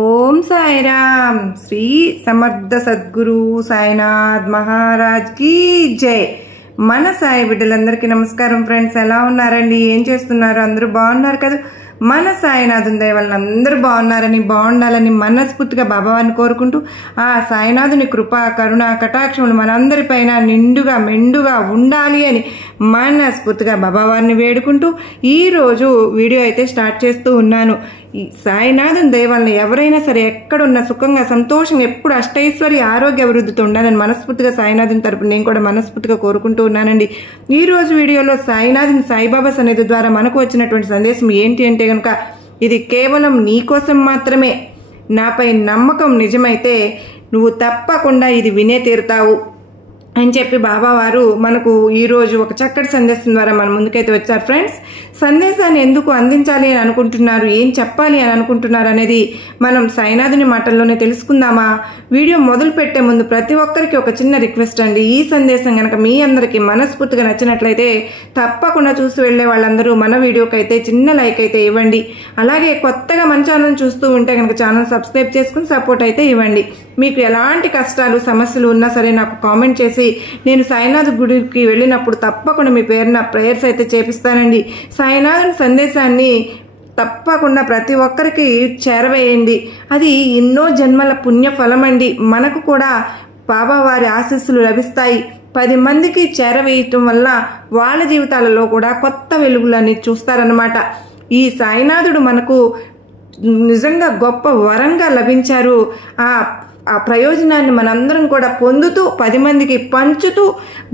ఓం సాయిరామ్. శ్రీ సమర్థ సద్గురు సాయినాథ్ మహారాజ్ కి జై. మన సాయి బిడ్డలందరికీ నమస్కారం ఫ్రెండ్స్. ఎలా ఉన్నారండి? ఏం చేస్తున్నారు? అందరూ బాగున్నారు కదా? మన సాయినాథుని దయ వల్ల అందరూ బాగుండాలని మనస్ఫూర్తిగా బాబావారిని కోరుకుంటూ ఆ సాయినాథుని కృప కరుణ కటాక్షములు మనందరిపైన నిండుగా మెండుగా ఉండాలి అని మనస్ఫూర్తిగా బాబావారిని వేడుకుంటూ ఈరోజు వీడియో అయితే స్టార్ట్ చేస్తూ ఉన్నాను. ఈ సాయినాథుని దయ వల్ల ఎవరైనా సరే ఎక్కడున్న సుఖంగా సంతోషంగా ఎప్పుడు అష్టైశ్వర్య ఆరోగ్య అభివృద్ధితో ఉండాలని మనస్ఫూర్తిగా సాయినాథుని తరపున నేను కూడా మనస్ఫూర్తిగా కోరుకుంటూ ఉన్నానండి. ఈ రోజు వీడియోలో సాయినాథుని సాయిబాబా సన్నిధి ద్వారా మనకు వచ్చినటువంటి సందేశం ఏంటి అంటే కనుక, ఇది కేవలం నీ కోసం మాత్రమే. నాపై నమ్మకం నిజమైతే నువ్వు తప్పకుండా ఇది వినే తీరుతావు అని చెప్పి బాబావారు మనకు ఈరోజు ఒక చక్కటి సందేశం ద్వారా మన ముందుకైతే వచ్చారు ఫ్రెండ్స్. సందేశాన్ని ఎందుకు అందించాలి అని అనుకుంటున్నారు, ఏం చెప్పాలి అని అనుకుంటున్నారు అనేది మనం సాయినాథుని మాటల్లోనే తెలుసుకుందామా? వీడియో మొదలు పెట్టే ముందు ప్రతి ఒక్కరికి ఒక చిన్న రిక్వెస్ట్ అండి. ఈ సందేశం కనుక మీ అందరికీ మనస్ఫూర్తిగా నచ్చినట్లయితే తప్పకుండా చూసి వెళ్లే వాళ్ళందరూ మన వీడియోకి అయితే చిన్న లైక్ అయితే ఇవ్వండి. అలాగే కొత్తగా మన ఛానల్ చూస్తూ ఉంటే కనుక ఛానల్ సబ్స్క్రైబ్ చేసుకుని సపోర్ట్ అయితే ఇవ్వండి. మీకు ఎలాంటి కష్టాలు సమస్యలు ఉన్నా సరే నాకు కామెంట్ చేసి నేను సాయినాథ్ గుడికి వెళ్ళినప్పుడు తప్పకుండా మీ పేరున ప్రేయర్స్ అయితే చేపిస్తానండి. సాయినాథుని సందేశాన్ని తప్పకుండా ప్రతి ఒక్కరికి చేరవేయండి. అది ఎన్నో జన్మల పుణ్య ఫలం అండి. మనకు కూడా బాబావారి ఆశీస్సులు లభిస్తాయి. 10 మందికి చేరవేయటం వల్ల వాళ్ళ జీవితాలలో కూడా కొత్త వెలుగులని చూస్తారనమాట. ఈ సాయినాథుడు మనకు నిజంగా గొప్ప వరంగా లభించారు. ఆ ప్రయోజనాన్ని మనందరం కూడా పొందుతూ 10 మందికి పంచుతూ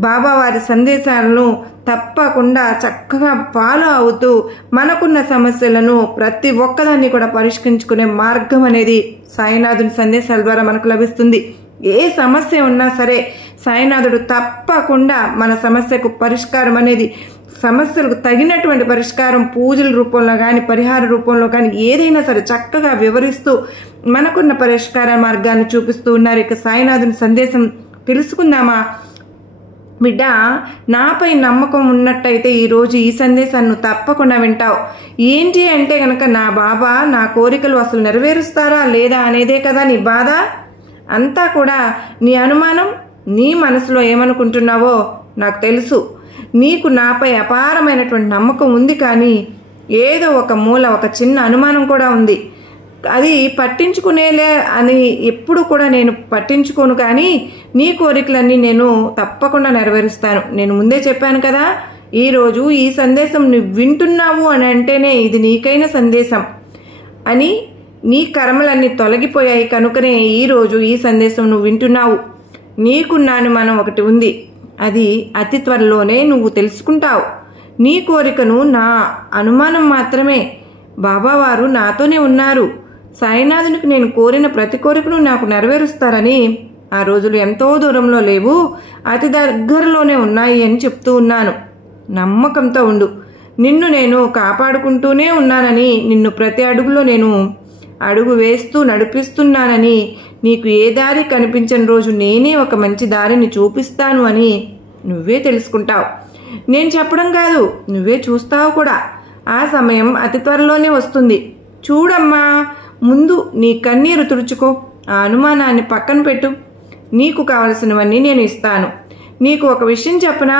బాబావారి సందేశాలను తప్పకుండా చక్కగా ఫాలో అవుతూ మనకున్న సమస్యలను ప్రతి ఒక్కదాన్ని కూడా పరిష్కరించుకునే మార్గం అనేది సాయినాథుని సందేశాల ద్వారా మనకు లభిస్తుంది. ఏ సమస్య ఉన్నా సరే సాయినాథుడు తప్పకుండా మన సమస్యకు పరిష్కారం అనేది, సమస్యలకు తగినటువంటి పరిష్కారం పూజల రూపంలో కానీ పరిహార రూపంలో కానీ ఏదైనా సరే చక్కగా వివరిస్తూ మనకున్న పరిష్కార మార్గాన్ని చూపిస్తూ ఉన్నారు. ఇక సాయినాథుని సందేశం తెలుసుకుందామా? బిడ్డ, నాపై నమ్మకం ఉన్నట్టయితే ఈరోజు ఈ సందేశాన్ని తప్పకుండా వింటావు. ఏంటి అంటే కనుక, నా బాబా నా కోరికలు అసలు నెరవేరుస్తారా లేదా అనేదే కదా నీ బాధ. అంతా కూడా నీ అనుమానం. నీ మనసులో ఏమనుకుంటున్నావో నాకు తెలుసు. నీకు నాపై అపారమైనటువంటి నమ్మకం ఉంది, కానీ ఏదో ఒక మూల ఒక చిన్న అనుమానం కూడా ఉంది. అది పట్టించుకునేలే అని ఎప్పుడు కూడా నేను పట్టించుకోను, కానీ నీ కోరికలన్నీ నేను తప్పకుండా నెరవేరుస్తాను. నేను ముందే చెప్పాను కదా, ఈరోజు ఈ సందేశం నువ్వు వింటున్నావు అని అంటేనే ఇది నీకైన సందేశం అని. నీ కర్మలన్నీ తొలగిపోయాయి కనుకనే ఈరోజు ఈ సందేశం నువ్వు వింటున్నావు. నీకున్న అనుమానం ఒకటి ఉంది, అది అతి త్వరలోనే నువ్వు తెలుసుకుంటావు. నీ కోరికను నా అనుమానం మాత్రమే. బాబావారు నాతోనే ఉన్నారు. సాయినాథునికి నేను కోరిన ప్రతి కోరికను నాకు నెరవేరుస్తారని ఆ రోజులు ఎంతో దూరంలో లేవు, అతి దగ్గరలోనే ఉన్నాయి అని చెప్తూ ఉన్నాను. నమ్మకంతో ఉండు. నిన్ను నేను కాపాడుకుంటూనే ఉన్నానని, నిన్ను ప్రతి అడుగులో నేను అడుగు వేస్తూ నడిపిస్తున్నానని, నీకు ఏ దారి కనిపించని రోజు నేనే ఒక మంచి దారిని చూపిస్తాను అని నువ్వే తెలుసుకుంటావు. నేను చెప్పడం కాదు, నువ్వే చూస్తావు కూడా. ఆ సమయం అతి త్వరలోనే వస్తుంది. చూడమ్మా, ముందు నీ కన్నీరు తుడుచుకో. ఆ అనుమానాన్ని పక్కన పెట్టు. నీకు కావలసినవన్నీ నేను ఇస్తాను. నీకు ఒక విషయం చెప్పనా?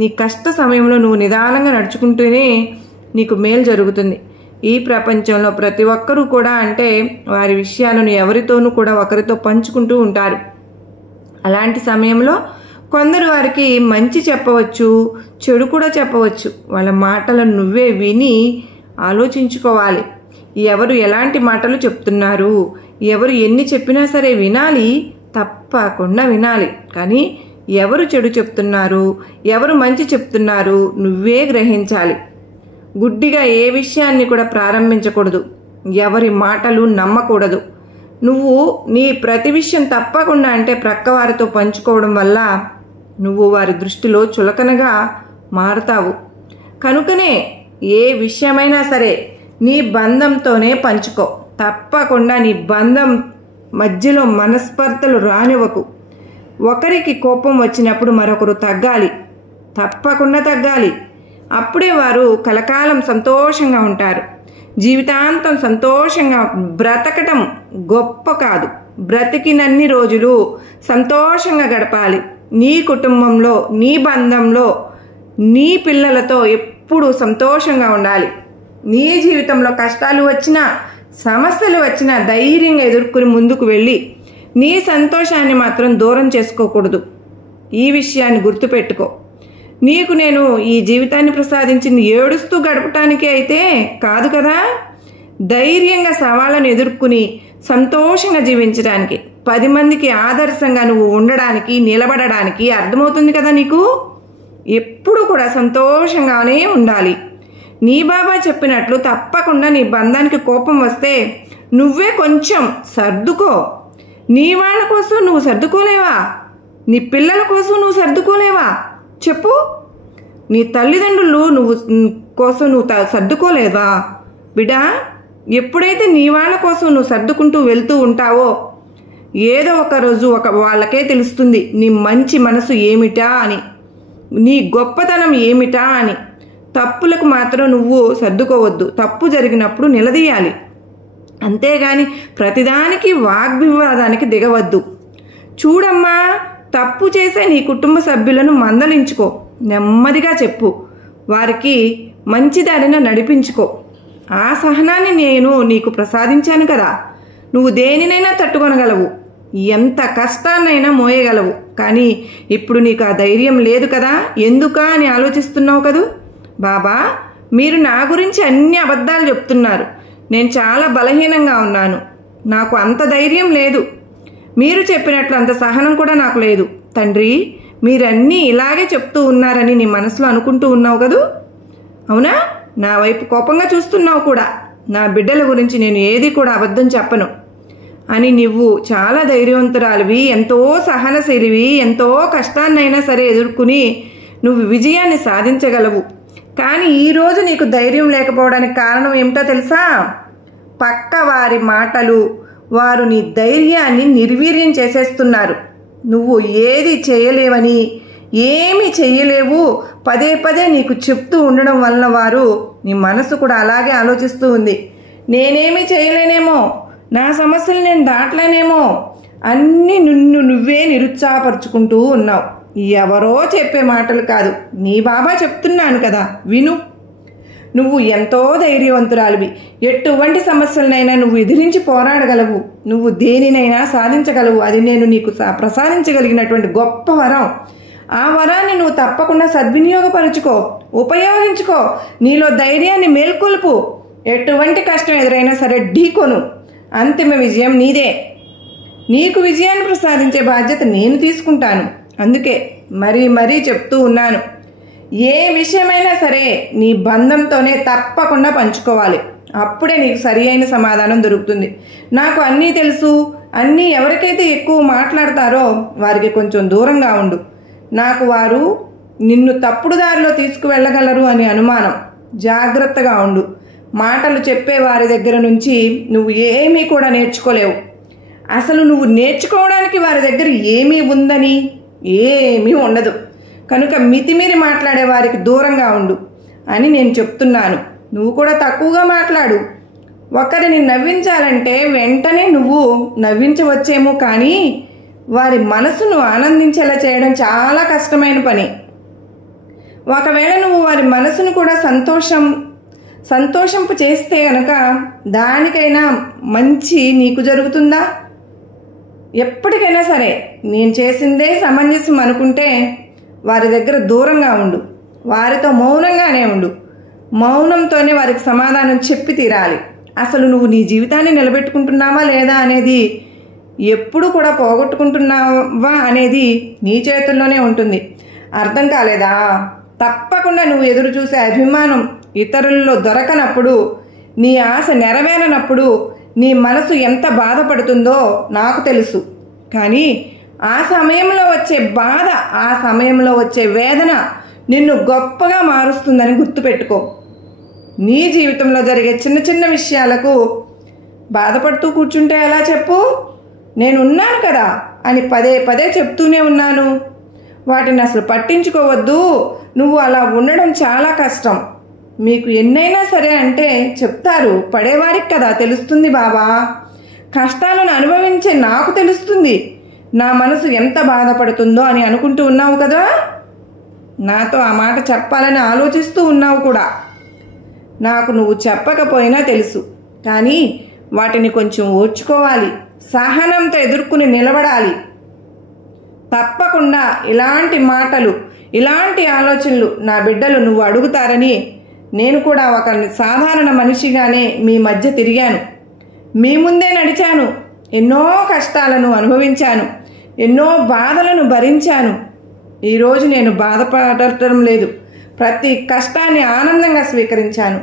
నీ కష్ట సమయంలో నువ్వు నిదానంగా నడుచుకుంటూనే నీకు మేలు జరుగుతుంది. ఈ ప్రపంచంలో ప్రతి ఒక్కరూ కూడా అంటే వారి విషయాలను ఎవరితోనూ కూడా ఒకరితో పంచుకుంటూ ఉంటారు. అలాంటి సమయంలో కొందరు వారికి మంచి చెప్పవచ్చు, చెడు కూడా చెప్పవచ్చు. వాళ్ళ మాటలను నువ్వే విని ఆలోచించుకోవాలి. ఎవరు ఎలాంటి మాటలు చెప్తున్నారు, ఎవరు ఎన్ని చెప్పినా సరే వినాలి, తప్పకుండా వినాలి. కానీ ఎవరు చెడు చెప్తున్నారు, ఎవరు మంచి చెప్తున్నారు నువ్వే గ్రహించాలి. గుడ్డిగా ఏ విషయాన్ని కూడా ప్రారంభించకూడదు. ఎవరి మాటలు నమ్మకూడదు. నువ్వు నీ ప్రతి విషయం తప్పకుండా అంటే ప్రక్కవారితో పంచుకోవడం వల్ల నువ్వు వారి దృష్టిలో చులకనగా మారుతావు. కనుకనే ఏ విషయమైనా సరే నీ బంధంతోనే పంచుకో. తప్పకుండా నీ బంధం మధ్యలో మనస్పర్ధలు రానివ్వకు. ఒకరికి కోపం వచ్చినప్పుడు మరొకరు తగ్గాలి, తప్పకుండా తగ్గాలి. అప్పుడే వారు కలకాలం సంతోషంగా ఉంటారు. జీవితాంతం సంతోషంగా బ్రతకటం గొప్ప కాదు. బ్రతికినన్ని రోజులు సంతోషంగా గడపాలి. నీ కుటుంబంలో, నీ బంధంలో, నీ పిల్లలతో ఎప్పుడూ సంతోషంగా ఉండాలి. నీ జీవితంలో కష్టాలు వచ్చినా, సమస్యలు వచ్చినా ధైర్యంగా ఎదుర్కొని ముందుకు వెళ్ళి నీ సంతోషాన్ని మాత్రం దూరం చేసుకోకూడదు. ఈ విషయాన్ని గుర్తుపెట్టుకో. నీకు నేను ఈ జీవితాన్ని ప్రసాదించింది ఏడుస్తూ గడపటానికి అయితే కాదు కదా, ధైర్యంగా సవాళ్ళను ఎదుర్కొని సంతోషంగా జీవించడానికి, 10 మందికి ఆదర్శంగా నువ్వు ఉండడానికి, నిలబడడానికి. అర్థమవుతుంది కదా నీకు? ఎప్పుడు కూడా సంతోషంగానే ఉండాలి. నీ బాబా చెప్పినట్లు తప్పకుండా నీ బంధానికి కోపం వస్తే నువ్వే కొంచెం సర్దుకో. నీ వాళ్ళ కోసం నువ్వు సర్దుకోలేవా? నీ పిల్లల కోసం నువ్వు సర్దుకోలేవా? చెప్పు. నీ తల్లిదండ్రులు కోసం నువ్వు సర్దుకోలేవా? బిడ్డా, ఎప్పుడైతే నీ వాళ్ళ కోసం నువ్వు సర్దుకుంటూ వెళ్తూ ఉంటావో ఏదో ఒక రోజు వాళ్ళకే తెలుస్తుంది నీ మంచి మనసు ఏమిటా అని, నీ గొప్పతనం ఏమిటా అని. తప్పులకు మాత్రం నువ్వు సర్దుకోవద్దు. తప్పు జరిగినప్పుడు నిలదీయాలి, అంతేగాని ప్రతిదానికి వాగ్వివాదానికి దిగవద్దు. చూడమ్మా, తప్పు చేసే నీ కుటుంబ సభ్యులను మందలించుకో. నెమ్మదిగా చెప్పు, వారికి మంచి దారిన నడిపించుకో. ఆ సహనాన్ని నేను నీకు ప్రసాదించాను కదా. నువ్వు దేనినైనా తట్టుకొనగలవు, ఎంత కష్టాన్నైనా మోయగలవు. కానీ ఇప్పుడు నీకు ఆ ధైర్యం లేదు కదా. ఎందుకా అని ఆలోచిస్తున్నావు కదూ. బాబా, మీరు నా గురించి అన్ని అబద్ధాలు చెప్తున్నారు. నేను చాలా బలహీనంగా ఉన్నాను, నాకు అంత ధైర్యం లేదు. మీరు చెప్పినట్లు అంత సహనం కూడా నాకు లేదు. తండ్రి, మీరన్నీ ఇలాగే చెప్తూ ఉన్నారని నీ మనసులో అనుకుంటూ ఉన్నావు కదూ. అవునా? నా వైపు కోపంగా చూస్తున్నావు కూడా. నా బిడ్డల గురించి నేను ఏది కూడా అబద్ధం చెప్పను అని. నువ్వు చాలా ధైర్యవంతురాలివి, ఎంతో సహనశీలివి. ఎంతో కష్టాన్నైనా సరే ఎదుర్కొని నువ్వు విజయాన్ని సాధించగలవు. కానీ ఈరోజు నీకు ధైర్యం లేకపోవడానికి కారణం ఏమిటో తెలుసా? పక్క వారి మాటలు. వారు నీ ధైర్యాన్ని నిర్వీర్యం చేసేస్తున్నారు. నువ్వు ఏది చేయలేవని, ఏమి చెయ్యలేవు పదే పదే నీకు చెప్తూ ఉండడం వలన వారు నీ మనసు కూడా అలాగే ఆలోచిస్తూ ఉంది. నేనేమి చేయలేనేమో, నా సమస్యలు నేను దాటలేనేమో, అన్నీ నువ్వే నిరుత్సాహపరుచుకుంటూ ఉన్నావు. ఎవరో చెప్పే మాటలు కాదు, నీ బాబా చెప్తున్నాను కదా, విను. నువ్వు ఎంతో ధైర్యవంతురాలివి. ఎటువంటి సమస్యలనైనా నువ్వు ఎదిరించి పోరాడగలవు. నువ్వు దేనినైనా సాధించగలవు. అది నేను నీకు ప్రసాదించగలిగినటువంటి గొప్ప వరం. ఆ వరాన్ని నువ్వు తప్పకుండా సద్వినియోగపరుచుకో, ఉపయోగించుకో. నీలో ధైర్యాన్ని మేల్కొల్పు. ఎటువంటి కష్టం ఎదురైనా సరే ఢీకొను. అంతిమ విజయం నీదే. నీకు విజయాన్ని ప్రసాదించే బాధ్యత నేను తీసుకుంటాను. అందుకే మరీ చెప్తూ ఉన్నాను, ఏ విషయమైనా సరే నీ బంధంతోనే తప్పకుండా పంచుకోవాలి. అప్పుడే నీకు సరి అయిన సమాధానం దొరుకుతుంది. నాకు అన్నీ తెలుసు, అన్నీ ఎవరికైతే ఎక్కువ మాట్లాడతారో వారికి కొంచెం దూరంగా ఉండు. నాకు వారు నిన్ను తప్పుడు దారిలో తీసుకువెళ్ళగలరు అని అనుమానం. జాగ్రత్తగా ఉండు. మాటలు చెప్పే వారి దగ్గర నుంచి నువ్వు ఏమీ కూడా నేర్చుకోలేవు. అసలు నువ్వు నేర్చుకోవడానికి వారి దగ్గర ఏమీ ఉందని ఏమీ ఉండదు. కనుక మితిమీరి మాట్లాడే వారికి దూరంగా ఉండు అని నేను చెప్తున్నాను. నువ్వు కూడా తక్కువగా మాట్లాడు. ఒకరిని నవ్వించాలంటే వెంటనే నువ్వు నవ్వించవచ్చేమో, కానీ వారి మనసును ఆనందించేలా చేయడం చాలా కష్టమైన పని. ఒకవేళ నువ్వు వారి మనసును కూడా సంతోషంపు చేస్తే గనక దానికైనా మంచి నీకు జరుగుతుందా? ఎప్పటికైనా సరే నేను చేసిందే సమంజసం అనుకుంటే వారి దగ్గర దూరంగా ఉండు. వారితో మౌనంగానే ఉండు. మౌనంతోనే వారికి సమాధానం చెప్పి తీరాలి. అసలు నువ్వు నీ జీవితాన్ని నిలబెట్టుకుంటున్నావా లేదా అనేది, ఎప్పుడు కూడా పోగొట్టుకుంటున్నావా అనేది నీ చేతుల్లోనే ఉంటుంది. అర్థం కాలేదా? తప్పకుండా నువ్వు ఎదురు చూసే అభిమానం ఇతరుల్లో దొరకనప్పుడు, నీ ఆశ నెరవేరనప్పుడు నీ మనసు ఎంత బాధపడుతుందో నాకు తెలుసు. కానీ ఆ సమయంలో వచ్చే బాధ, ఆ సమయంలో వచ్చే వేదన నిన్ను గొప్పగా మారుస్తుందని గుర్తుపెట్టుకో. నీ జీవితంలో జరిగే చిన్న చిన్న విషయాలకు బాధపడుతూ కూర్చుంటే ఎలా చెప్పు? నేనున్నాను కదా అని పదే చెప్తూనే ఉన్నాను. వాటిని అసలు పట్టించుకోవద్దు. నువ్వు అలా ఉండడం చాలా కష్టం. మీకు ఎన్నైనా సరే అంటే చెప్తారు, పడేవారికి కదా తెలుస్తుంది బాబా. కష్టాలను అనుభవించే నాకు తెలుస్తుంది నా మనసు ఎంత బాధపడుతుందో అని అనుకుంటూ ఉన్నావు కదా. నాతో ఆ మాట చెప్పాలని ఆలోచిస్తూ ఉన్నావు కూడా. నాకు నువ్వు చెప్పకపోయినా తెలుసు, కానీ వాటిని కొంచెం ఓర్చుకోవాలి, సహనంతో ఎదుర్కొని నిలబడాలి. తప్పకుండా ఇలాంటి మాటలు, ఇలాంటి ఆలోచనలు నా బిడ్డలు నువ్వు అడుగుతారని నేను కూడా ఒక సాధారణ మనిషిగానే మీ మధ్య తిరిగాను, మీ ముందే నడిచాను, ఎన్నో కష్టాలను అనుభవించాను, ఎన్నో బాధలను భరించాను. ఈరోజు నేను బాధపడటం లేదు, ప్రతి కష్టాన్ని ఆనందంగా స్వీకరించాను.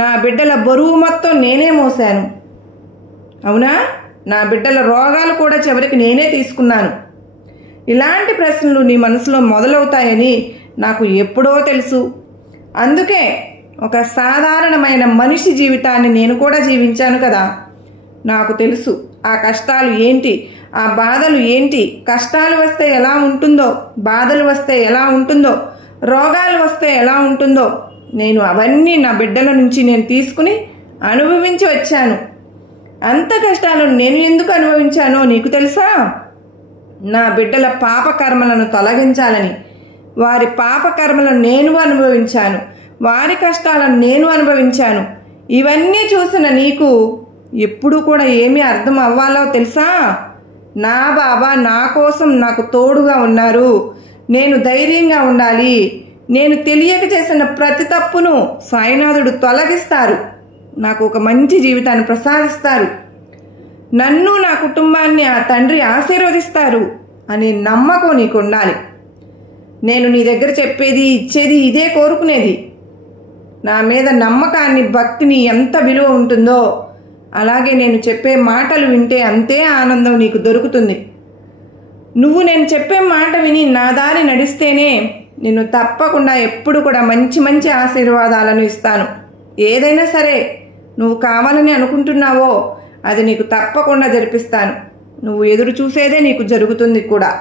నా బిడ్డల బరువు మొత్తం నేనే మోసాను. అవునా? నా బిడ్డల రోగాలు కూడా చివరికి నేనే తీసుకున్నాను. ఇలాంటి ప్రశ్నలు నీ మనసులో మొదలవుతాయని నాకు ఎప్పుడో తెలుసు. అందుకే ఒక సాధారణమైన మనిషి జీవితాన్ని నేను కూడా జీవించాను కదా. నాకు తెలుసు ఆ కష్టాలు ఏంటి, ఆ బాధలు ఏంటి, కష్టాలు వస్తే ఎలా ఉంటుందో, బాధలు వస్తే ఎలా ఉంటుందో, రోగాలు వస్తే ఎలా ఉంటుందో నేను అవన్నీ నా బిడ్డల నుంచి నేను తీసుకుని అనుభవించి వచ్చాను. అంత కష్టాలను నేను ఎందుకు అనుభవించానో నీకు తెలుసా? నా బిడ్డల పాపకర్మలను తొలగించాలని. వారి పాపకర్మలను నేను అనుభవించాను, వారి కష్టాలను నేను అనుభవించాను. ఇవన్నీ చూసిన నీకు ఎప్పుడు కూడా ఏమీ అర్థం అవ్వాలో తెలుసా? నా బాబా నా కోసం నాకు తోడుగా ఉన్నారు, నేను ధైర్యంగా ఉండాలి, నేను తెలియక చేసిన ప్రతి తప్పును సాయినాథుడు తొలగిస్తారు, నాకు ఒక మంచి జీవితాన్ని ప్రసాదిస్తారు, నన్ను నా కుటుంబాన్ని ఆ తండ్రి ఆశీర్వదిస్తారు అనే నమ్మకం నీకు ఉండాలి. నేను నీ దగ్గర చెప్పేది ఇచ్చేది ఇదే కోరుకునేది. నా మీద నమ్మకాన్ని, భక్తిని ఎంత విలువ ఉంటుందో అలాగే నేను చెప్పే మాటలు వింటే అంతే ఆనందం నీకు దొరుకుతుంది. నువ్వు నేను చెప్పే మాట విని నా దారి నడిస్తేనే నిన్ను తప్పకుండా ఎప్పుడు కూడా మంచి మంచి ఆశీర్వాదాలను ఇస్తాను. ఏదైనా సరే నువ్వు కావాలని అనుకుంటున్నావో అది నీకు తప్పకుండా జరిపిస్తాను. నువ్వు ఎదురు చూసేదే నీకు జరుగుతుంది కూడా.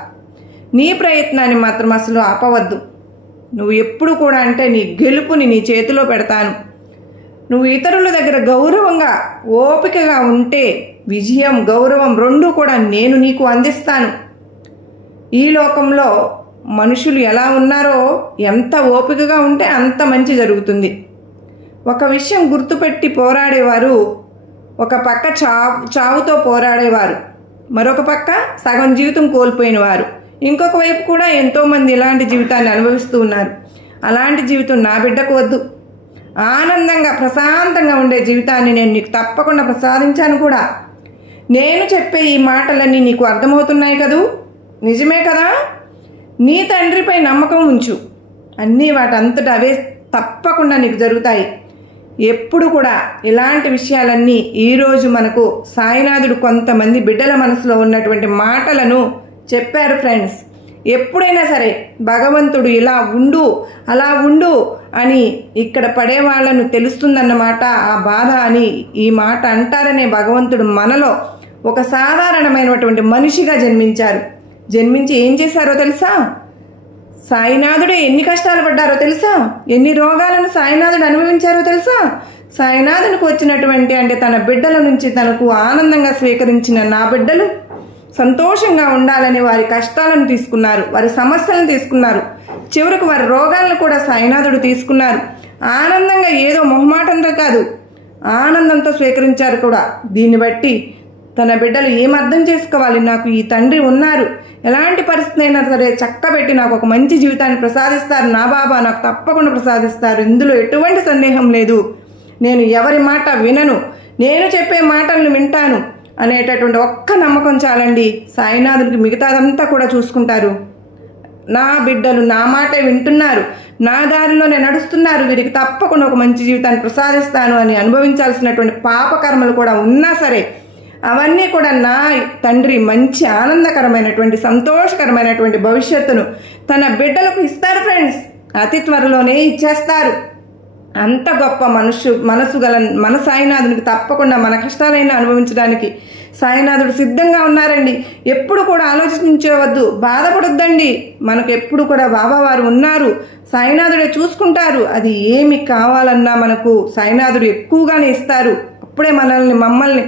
నీ ప్రయత్నాన్ని మాత్రం అసలు ఆపవద్దు. నువ్వు ఎప్పుడు కూడా అంటే నీ గెలుపుని నీ చేతిలో పెడతాను. నువ్వు ఇతరుల దగ్గర గౌరవంగా ఓపికగా ఉంటే విజయం, గౌరవం రెండూ కూడా నేను నీకు అందిస్తాను. ఈ లోకంలో మనుషులు ఎలా ఉన్నారో, ఎంత ఓపికగా ఉంటే అంత మంచి జరుగుతుంది. ఒక విషయం గుర్తుపెట్టి పోరాడేవారు ఒక పక్క చావుతో పోరాడేవారు, మరొక పక్క సగం జీవితం కోల్పోయిన వారు, ఇంకొక వైపు కూడా ఎంతోమంది ఇలాంటి జీవితాన్ని అనుభవిస్తూ ఉన్నారు. అలాంటి జీవితం నా బిడ్డకు వద్దు. ఆనందంగా ప్రశాంతంగా ఉండే జీవితాన్ని నేను నీకు తప్పకుండా ప్రసాదించాను కూడా. నేను చెప్పే ఈ మాటలన్నీ నీకు అర్థమవుతున్నాయి కదూ? నిజమే కదా? నీ తండ్రిపై నమ్మకం ఉంచు, అన్నీ వాటంతటా అవే తప్పకుండా నీకు జరుగుతాయి. ఎప్పుడు కూడా ఇలాంటి విషయాలన్నీ ఈరోజు మనకు సాయినాథుడు కొంతమంది బిడ్డల మనసులో ఉన్నటువంటి మాటలను చెప్పారు ఫ్రెండ్స్. ఎప్పుడైనా సరే భగవంతుడు ఇలా ఉండు, అలా ఉండు అని ఇక్కడ పడేవాళ్లను తెలుస్తుందన్నమాట ఆ బాధ అని ఈ మాట అంటారనే భగవంతుడు మనలో ఒక సాధారణమైనటువంటి మనిషిగా జన్మించారు. జన్మించి ఏం చేశారో తెలుసా? సాయినాథుడే ఎన్ని కష్టాలు పడ్డారో తెలుసా? ఎన్ని రోగాలను సాయినాథుడు అనుభవించారో తెలుసా? సాయినాథునికి వచ్చినటువంటి అంటే తన బిడ్డల నుంచి తనకు ఆనందంగా స్వీకరించిన నా బిడ్డలు సంతోషంగా ఉండాలని వారి కష్టాలను తీసుకున్నారు, వారి సమస్యలను తీసుకున్నారు, చివరకు వారి రోగాలను కూడా సాయినాథుడు తీసుకున్నారు. ఆనందంగా ఏదో మొహమాటంతో కాదు, ఆనందంతో స్వీకరించారు కూడా. దీన్ని బట్టి తన బిడ్డలు ఏం అర్థం చేసుకోవాలి? నాకు ఈ తండ్రి ఉన్నారు, ఎలాంటి పరిస్థితి అయినా సరే చక్కబెట్టి నాకు ఒక మంచి జీవితాన్ని ప్రసాదిస్తారు, నా బాబా నాకు తప్పకుండా ప్రసాదిస్తారు, ఇందులో ఎటువంటి సందేహం లేదు. నేను ఎవరి మాట వినను, నేను చెప్పే మాటలను వింటాను అనేటటువంటి ఒక్క నమ్మకం చాలండి. సాయినాథుడికి మిగతాదంతా కూడా చూసుకుంటారు. నా బిడ్డలు నా మాటే వింటున్నారు, నా దారిలోనే నడుస్తున్నారు, వీరికి తప్పకుండా ఒక మంచి జీవితాన్ని ప్రసాదిస్తాను అని అనుభవించాల్సినటువంటి పాపకర్మలు కూడా ఉన్నా సరే అవన్నీ కూడా నా తండ్రి మంచి ఆనందకరమైనటువంటి సంతోషకరమైనటువంటి భవిష్యత్తును తన బిడ్డలకు ఇస్తారు ఫ్రెండ్స్. అతి త్వరలోనే ఇచ్చేస్తారు. అంత గొప్ప మనసు గల మన సాయినాథునికి తప్పకుండా మన కష్టాలైనా అనుభవించడానికి సాయినాథుడు సిద్ధంగా ఉన్నారండి. ఎప్పుడు కూడా ఆలోచించవద్దు, బాధపడొద్దండి. మనకు ఎప్పుడు కూడా బాబావారు ఉన్నారు, సాయినాథుడే చూసుకుంటారు. అది ఏమి కావాలన్నా మనకు సాయినాథుడు ఎక్కువగానే ఇస్తారు. అప్పుడే మమ్మల్ని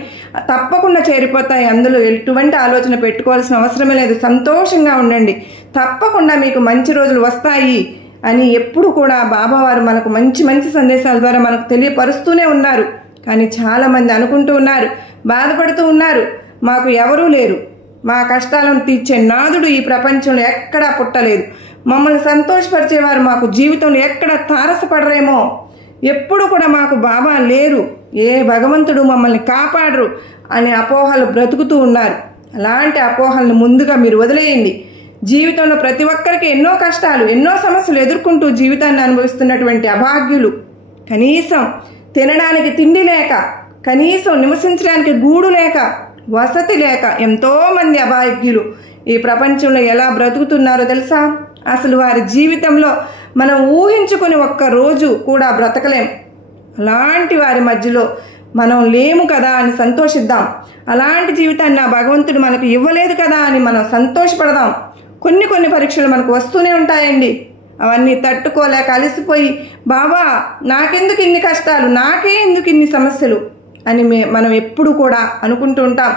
తప్పకుండా చేరిపోతాయి. అందులో ఎటువంటి ఆలోచన పెట్టుకోవాల్సిన అవసరమే లేదు. సంతోషంగా ఉండండి, తప్పకుండా మీకు మంచి రోజులు వస్తాయి అని ఎప్పుడు కూడా బాబావారు మనకు మంచి మంచి సందేశాల ద్వారా మనకు తెలియపరుస్తూనే ఉన్నారు. కానీ చాలామంది అనుకుంటూ ఉన్నారు, బాధపడుతూ ఉన్నారు, మాకు ఎవరూ లేరు, మా కష్టాలను తీర్చే నాథుడు ఈ ప్రపంచంలో ఎక్కడా పుట్టలేదు, మమ్మల్ని సంతోషపరిచేవారు మాకు జీవితంలో ఎక్కడ తారసపడరేమో, ఎప్పుడు కూడా మాకు బాబా లేరు, ఏ భగవంతుడు మమ్మల్ని కాపాడరు అనే అపోహలు బ్రతుకుతూ ఉన్నారు. అలాంటి అపోహలను ముందుగా మీరు వదిలేయండి. జీవితంలో ప్రతి ఒక్కరికి ఎన్నో కష్టాలు, ఎన్నో సమస్యలు ఎదుర్కొంటూ జీవితాన్ని అనుభవిస్తున్నటువంటి అభాగ్యులు, కనీసం తినడానికి తిండి లేక, కనీసం నివసించడానికి గూడు లేక, వసతి లేక ఎంతోమంది అభాగ్యులు ఈ ప్రపంచంలో ఎలా బ్రతుకుతున్నారో తెలుసా? అసలు వారి జీవితంలో మనం ఊహించుకొని ఒక్క రోజు కూడా బ్రతకలేం. అలాంటి వారి మధ్యలో మనం లేము కదా అని సంతోషిద్దాం. అలాంటి జీవితాన్ని ఆ భగవంతుడు మనకు ఇవ్వలేదు కదా అని మనం సంతోషపడదాం. కొన్ని పరీక్షలు మనకు వస్తూనే ఉంటాయండి. అవన్నీ తట్టుకోలేక అలసిపోయి, బాబా నాకెందుకు ఇన్ని కష్టాలు, నాకే ఎందుకు ఇన్ని సమస్యలు అని మనం ఎప్పుడు కూడా అనుకుంటూ ఉంటాం.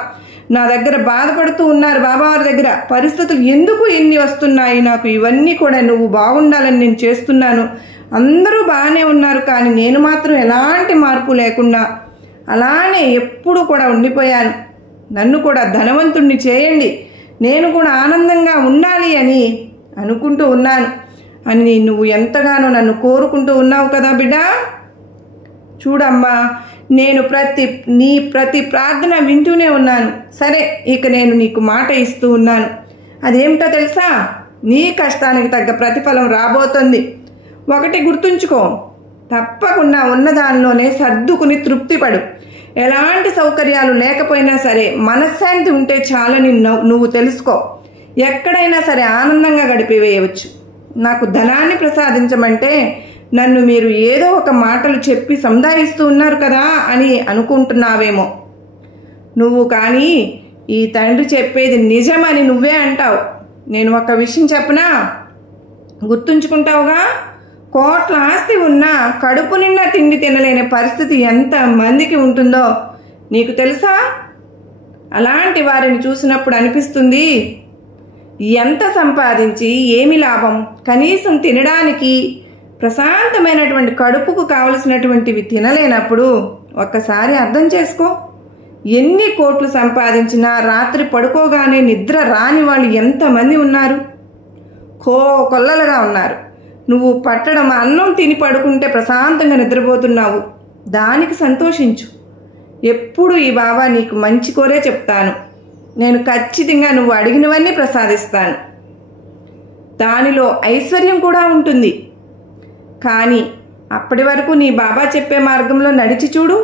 నా దగ్గర బాధపడుతూ ఉన్నారు బాబావారి దగ్గర, పరిస్థితులు ఎందుకు ఇన్ని వస్తున్నాయి, నాకు ఇవన్నీ కూడా నువ్వు బాగుండాలని నేను చేస్తున్నాను, అందరూ బాగానే ఉన్నారు కానీ నేను మాత్రం ఎలాంటి మార్పు లేకుండా అలానే ఎప్పుడు కూడా ఉండిపోయాను, నన్ను కూడా ధనవంతుణ్ణి చేయండి, నేను కూడా ఆనందంగా ఉండాలి అని అనుకుంటూ ఉన్నాను అని నువ్వు ఎంతగానో నన్ను కోరుకుంటూ ఉన్నావు కదా బిడ్డ. చూడమ్మా, నేను నీ ప్రతి ప్రార్థన వింటూనే ఉన్నాను. సరే, ఇక నేను నీకు మాట ఇస్తూ ఉన్నాను. అదేమిటో తెలుసా? నీ కష్టానికి తగ్గ ప్రతిఫలం రాబోతుంది. ఒకటి గుర్తుంచుకో, తప్పకుండా ఉన్నదానిలోనే సర్దుకుని తృప్తిపడు. ఎలాంటి సౌకర్యాలు లేకపోయినా సరే మనశ్శాంతి ఉంటే చాలని నువ్వు తెలుసుకో. ఎక్కడైనా సరే ఆనందంగా గడిపివేయవచ్చు. నాకు ధనాన్ని ప్రసాదించమంటే నన్ను మీరు ఏదో ఒక మాటలు చెప్పి సంధాయిస్తూ ఉన్నారు కదా అని అనుకుంటున్నావేమో. నువ్వు కానీ ఈ తండ్రి చెప్పేది నిజమని నువ్వే అంటావు. నేను ఒక విషయం చెప్పనా, గుర్తుంచుకుంటావుగా? కోట్ల ఆస్తి ఉన్నా కడుపు నిండా తిండి తినలేని పరిస్థితి ఎంత మందికి ఉంటుందో నీకు తెలుసా? అలాంటి వారిని చూసినప్పుడు అనిపిస్తుంది, ఎంత సంపాదించి ఏమి లాభం, కనీసం తినడానికి ప్రశాంతమైనటువంటి కడుపుకు కావలసినటువంటివి తినలేనప్పుడు ఒక్కసారి అర్థం చేసుకో. ఎన్ని కోట్లు సంపాదించినా రాత్రి పడుకోగానే నిద్ర రాని వాళ్ళు ఎంతమంది ఉన్నారు? కొల్లలుగా ఉన్నారు. నువ్వు పట్టడం అన్నం తిని పడుకుంటే ప్రశాంతంగా నిద్రపోతున్నావు, దానికి సంతోషించు. ఎప్పుడు ఈ బాబా నీకు మంచి కోరే చెప్తాను. నేను ఖచ్చితంగా నువ్వు అడిగినవన్నీ ప్రసాదిస్తాను. దానిలో ఐశ్వర్యం కూడా ఉంటుంది. కానీ అప్పటి వరకు నీ బాబా చెప్పే మార్గంలో నడిచి చూడు.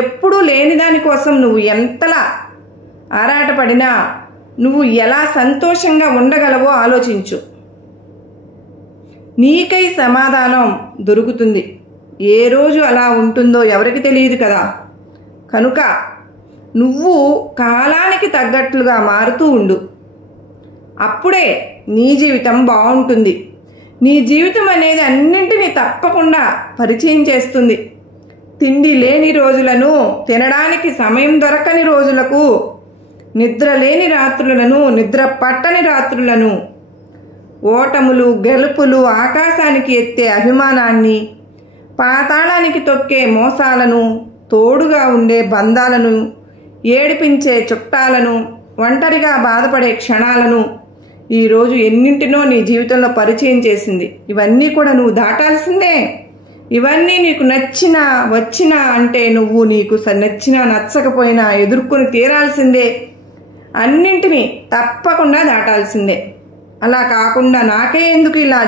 ఎప్పుడూ లేని దానికోసం నువ్వు ఎంతలా ఆరాటపడినా నువ్వు ఎలా సంతోషంగా ఉండగలవో ఆలోచించు. నీకై సమాధానం దొరుకుతుంది. ఏ రోజు అలా ఉంటుందో ఎవరికి తెలియదు కదా. కనుక నువ్వు కాలానికి తగ్గట్లుగా మారుతూ ఉండు. అప్పుడే నీ జీవితం బాగుంటుంది. నీ జీవితం అనేది అన్నింటినీ తప్పకుండా పరిచయం చేస్తుంది. తిండి లేని రోజులను, తినడానికి సమయం దొరకని రోజులకు, నిద్ర లేని రాత్రులను, నిద్ర పట్టని రాత్రులను, ఓటములు గెలుపులు, ఆకాశానికి ఎత్తే అభిమానాన్ని, పాతాళానికి తొక్కే మోసాలను, తోడుగా ఉండే బంధాలను, ఏడిపించే చుట్టాలను, ఒంటరిగా బాధపడే క్షణాలను ఈరోజు ఎన్నింటినో నీ జీవితంలో పరిచయం చేసింది. ఇవన్నీ కూడా నువ్వు దాటాల్సిందే. ఇవన్నీ నీకు నచ్చినా వచ్చినా అంటే నువ్వు నీకు నచ్చినా నచ్చకపోయినా ఎదుర్కొని తీరాల్సిందే. అన్నింటినీ తప్పకుండా దాటాల్సిందే. అలా కాకుండా నాకే ఎందుకు ఇలా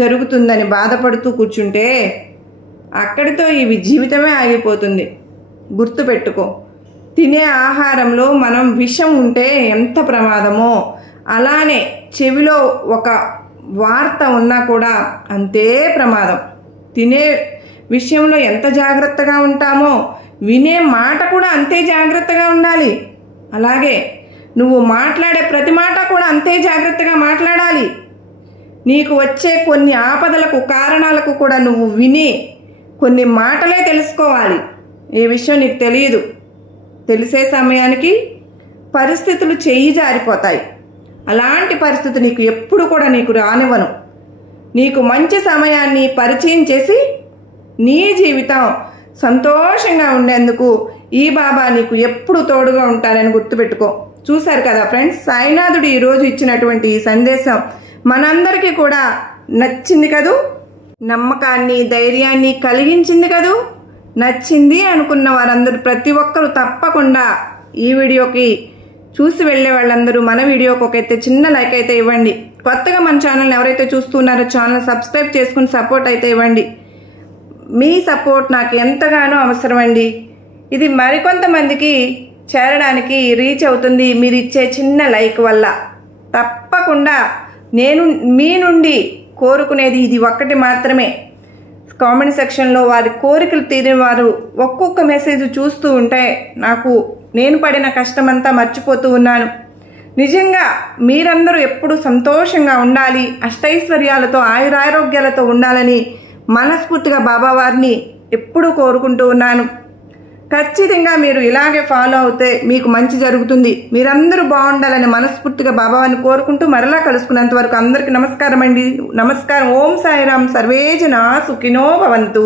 జరుగుతుందని బాధపడుతూ కూర్చుంటే అక్కడితో ఈ జీవితమే ఆగిపోతుంది. గుర్తుపెట్టుకో, తినే ఆహారంలో మనం విషం ఉంటే ఎంత ప్రమాదమో, అలానే చెవిలో ఒక వార్త ఉన్నా కూడా అంతే ప్రమాదం. తినే విషయంలో ఎంత జాగ్రత్తగా ఉంటామో వినే మాట కూడా అంతే జాగ్రత్తగా ఉండాలి. అలాగే నువ్వు మాట్లాడే ప్రతి మాట కూడా అంతే జాగ్రత్తగా మాట్లాడాలి. నీకు వచ్చే కొన్ని ఆపదలకు కారణాలకు కూడా నువ్వు విని కొన్ని మాటలే తెలుసుకోవాలి. ఏ విషయం నీకు తెలియదు. తెలిసే సమయానికి పరిస్థితులు చెయ్యి జారిపోతాయి. అలాంటి పరిస్థితి నీకు ఎప్పుడు కూడా నీకు రానివ్వను. నీకు మంచి సమయాన్ని పరిచయం చేసి నీ జీవితం సంతోషంగా ఉండేందుకు ఈ బాబా నీకు ఎప్పుడు తోడుగా ఉంటానని గుర్తుపెట్టుకో. చూశారు కదా ఫ్రెండ్స్, సాయినాథుడు ఈరోజు ఇచ్చినటువంటి ఈ సందేశం మనందరికీ కూడా నచ్చింది కదూ, నమ్మకాన్ని ధైర్యాన్ని కలిగించింది కదూ. నచ్చింది అనుకున్న వారందరూ ప్రతి ఒక్కరూ తప్పకుండా ఈ వీడియోకి చూసి వెళ్ళే వాళ్ళందరూ మన వీడియోకి ఒకైతే చిన్న లైక్ అయితే ఇవ్వండి. కొత్తగా మన ఛానల్ని ఎవరైతే చూస్తున్నారో ఛానల్ సబ్స్క్రైబ్ చేసుకుని సపోర్ట్ అయితే ఇవ్వండి. మీ సపోర్ట్ నాకు ఎంతగానో అవసరం అండి. ఇది మరికొంతమందికి చేరడానికి రీచ్ అవుతుంది మీరు ఇచ్చే చిన్న లైక్ వల్ల. తప్పకుండా నేను మీ నుండి కోరుకునేది ఇది ఒక్కటి మాత్రమే. కామెంట్ సెక్షన్లో వారి కోరికలు తీరిన వారు ఒక్కొక్క మెసేజ్ చూస్తూ ఉంటే నేను పడిన కష్టమంతా మర్చిపోతూ ఉన్నాను. నిజంగా మీరందరూ ఎప్పుడు సంతోషంగా ఉండాలి, అష్టైశ్వర్యాలతో ఆయురారోగ్యాలతో ఉండాలని మనస్ఫూర్తిగా బాబావారిని ఎప్పుడూ కోరుకుంటూ ఉన్నాను. ఖచ్చితంగా మీరు ఇలాగే ఫాలో అవుతే మీకు మంచి జరుగుతుంది. మీరందరూ బాగుండాలని మనస్ఫూర్తిగా బాబావారిని కోరుకుంటూ మరలా కలుసుకున్నంత వరకు అందరికీ నమస్కారం అండి. నమస్కారం. ఓం సాయిరాం. సర్వే జనా సుఖినో భవంతు.